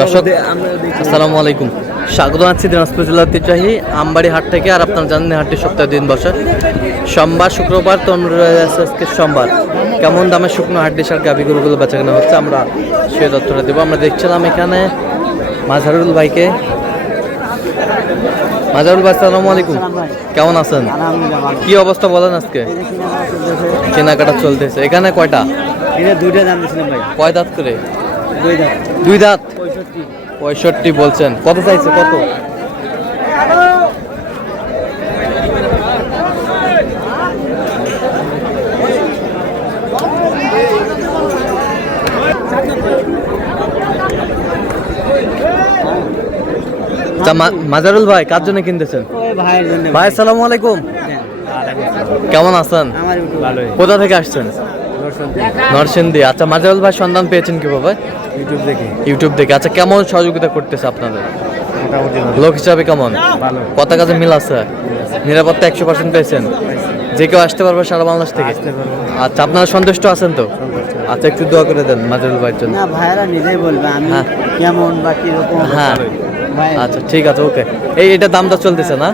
দর্শক আসসালামু আলাইকুম, স্বাগত জানাচ্ছি দিনাজপুর জেলার ঐতিহ্যবাহী আমবাড়ি হাট থেকে। আর আপনারা জানেন হাটটি সপ্তাহে দিন বসে সোমবার, শুক্রবার, তো আজকে সোমবার। কেমন দামে শুকনো হাড্ডি সার গাভী গরুগুলো বেচা কেনা হচ্ছে আমরা সে তথ্যটা দেবো। আমরা দেখছিলাম এখানে মাঝারুল ভাইকে। মাঝারুল ভাই আসসালামু আলাইকুম, কেমন আছেন? কি অবস্থা বলেন আজকে? কেনাকাটা চলতেছে। এখানে কয়টা? দুইটা দাম দিয়েছিলাম ভাই। কয় দাঁত করে? দুই দাঁত। 65 বলছেন। কত চাইছে? কত? মাজারুল ভাই কার জন্য কিনতেছেন? ভাই আসসালামু আলাইকুম, কেমন আছেন? কোথা থেকে আসছেন? নরসিংদী। আচ্ছা মাজারুল ভাই সন্ধান পেয়েছেন কিভাবে? ইউটিউব দেখে। আচ্ছা কেমন সহযোগিতা করতেছে আপনাদের? লোক হিসাবে কেমন? কত কাজে মিল আছে? নিরাপত্তা 100% পেয়েছেন? যে কেউ আসতে পারবে সারা বাংলাদেশ থেকে? আচ্ছা আপনারা সন্তুষ্ট আছেন তো? আচ্ছা একটু দোয়া করে দেন মাজারুল ভাইয়ের জন্য। না ভাইরা নিজেই বলবে আমি কেমন বা কি রকম। হ্যাঁ আচ্ছা ঠিক আছে, ওকে। এটা দামটা চলতেছে না?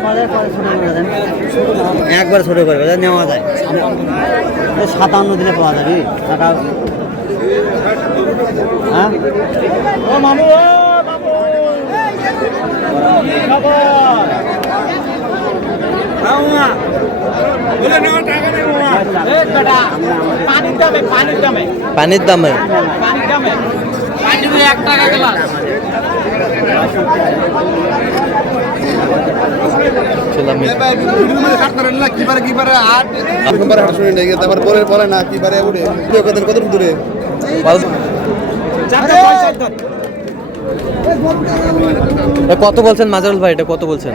একবার ছোট করে নেওয়া যায়, 57 দিনে পাওয়া যাবে টাকা। হ্যাঁ ও মামু, পানির দামে কত বলছেন মাজারুল ভাই? এটা কত বলছেন?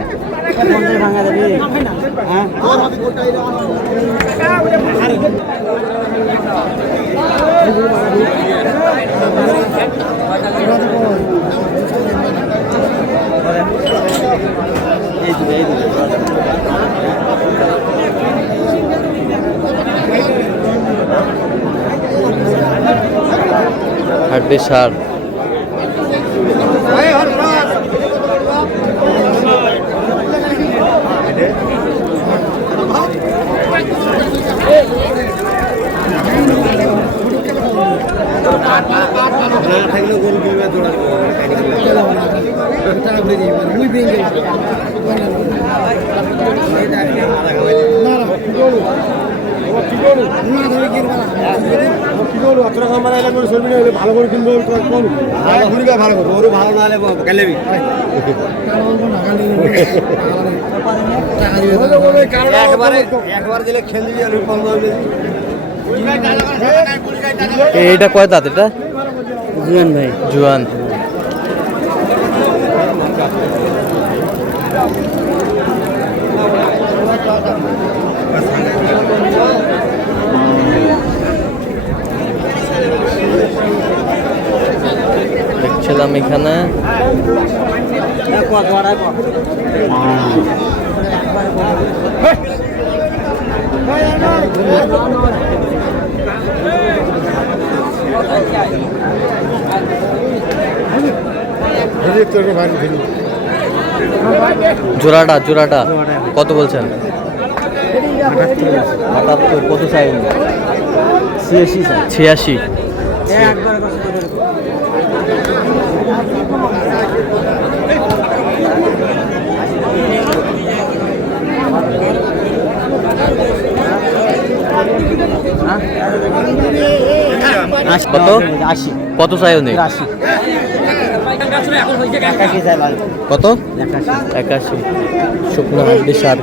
হাড্ডি সার ভালো করে কিনবো, ভালো করে ওরও ভালো না হলে গেলেবি একবার দিলে খেলে এইটা কয় দাঁত? এটা জুয়ান ভাই, জুয়ান। দেখছিলাম এখানে জোড়াটা কত বলছেন? 78। কত চাই? 86। কত? 80। কত চাই? নেই কত? 81। শুকনো হাড্ডি সার।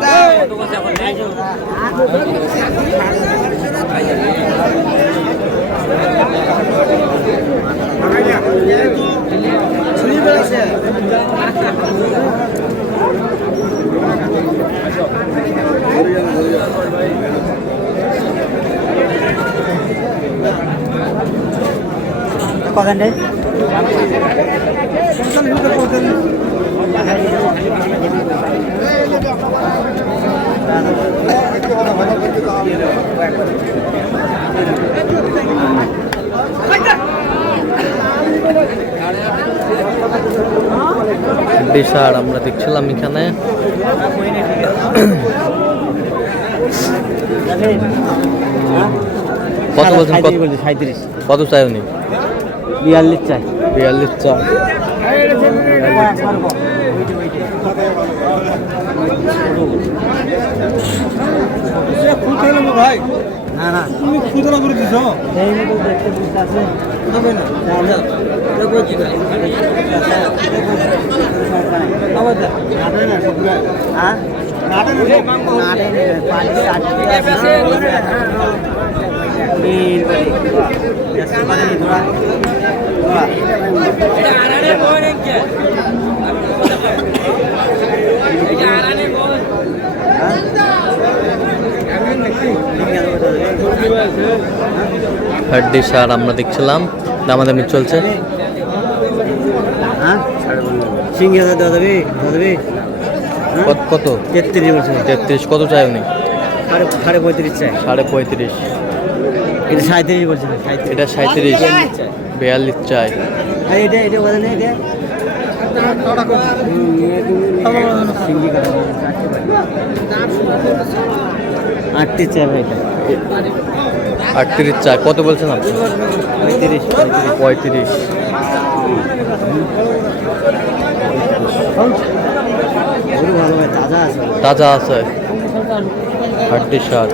কত? হাড্ডি সার আমরা দেখছিলাম এখানে। কত বলছেন? কত চাই উনি? 42 চাই। 42 চাই। ভাই না না তুমি খুদরা করে দিছ এই মতো দেখতে বুঝতে আছে হবে না আবার নাটে না সবগুলা হ্যাঁ নাটে না নাটে পাঁচ আটটি আছে নীল বলে এসে মানে ধরা ধরা এটা আরানে বলেন কে এটা আরানে বল হাড্ডি সার আমরা দেখছিলাম, দামাদামি চলছে। হ্যাঁ সিঙ্গি হাজার দাদাবি দাদাবি কত? 33 বলছেন। 33। কত চাই উনি? 35.5 চাই। 35.5। এটা 37 বলছেন। এটা 37। 42 চাই। আর এটা এটা কথা নেই এটা সিঙ্গি কাটা 38 চাই ভাই। 38 চাই। কত বলছেন আপনি? 35 35। গরু ভালো ভাই তাজা আছে। তাজা আছে হাড্ডি সার।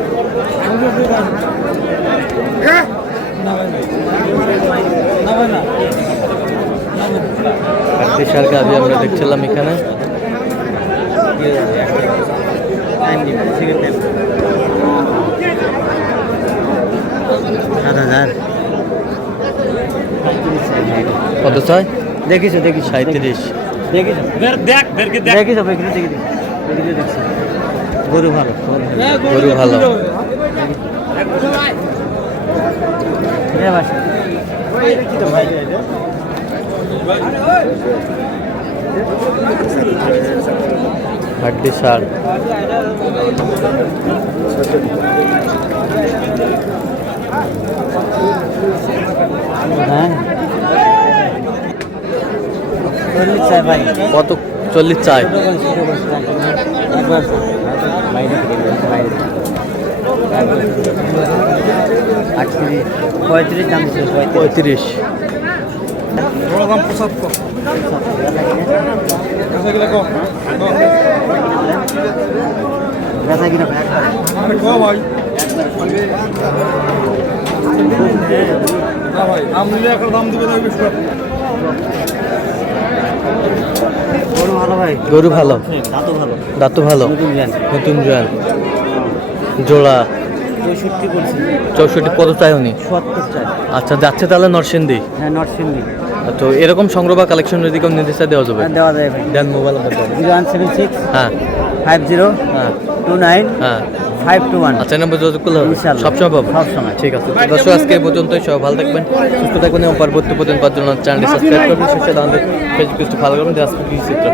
হাড্ডি সার গাভি আমরা দেখছিলাম এখানে। 7,000 কত চাই? দেখিছো দেখিছো 37। দেখিছো দেখিছো বেকিলো দেখিছো দেখছি গরু ভালো গরু ভালো। হাড্ডি সার। হ্যাঁ 40 চাই ভাই। কত? 40 চাই। একবার বাইরে বাইরে 38 35 দাম ছিল 35। বড় দাম 75 কাছে গেলে কম বেচা কিনা আরে কো ভাই না ভাই আমলে একটা দাম দিবে না বেশি গরু ভালো ভাই। গরু ভালো, দাঁতও ভালো। দাঁতও ভালো, নতুন জ্ঞান নতুন জোয়ান জোড়া। 64 বলছি। 64। কত চাই উনি? 70 চাই। আচ্ছা, যাচ্ছে তাহলে নরসিংদী। হ্যাঁ নরসিংদী। তো এরকম সংগ্রহ বা কালেকশন যদি কেউ নিতে চায় দেওয়া যাবে? হ্যাঁ দেওয়া যায় ভাই। দেন মোবাইল নাম্বার দেন। 0176 হ্যাঁ 50 হ্যাঁ 29 হ্যাঁ 521। আচ্ছা, এই নাম্বার যোগাযোগ করলে হবে? ইনশাআল্লাহ। সবসময় পাবো? সবসময়। ঠিক আছে। তো দর্শক, আজকে এই পর্যন্তই। সবাই ভালো থাকবেন, সুস্থ থাকবেন এবং পরবর্তী প্রতিদিন পাওয়ার জন্য চ্যানেলটি সাবস্ক্রাইব করবেন। সুস্থ আমাদের ফেসবুক পেজটি ফলো করবেন। আজকে কি চিত্র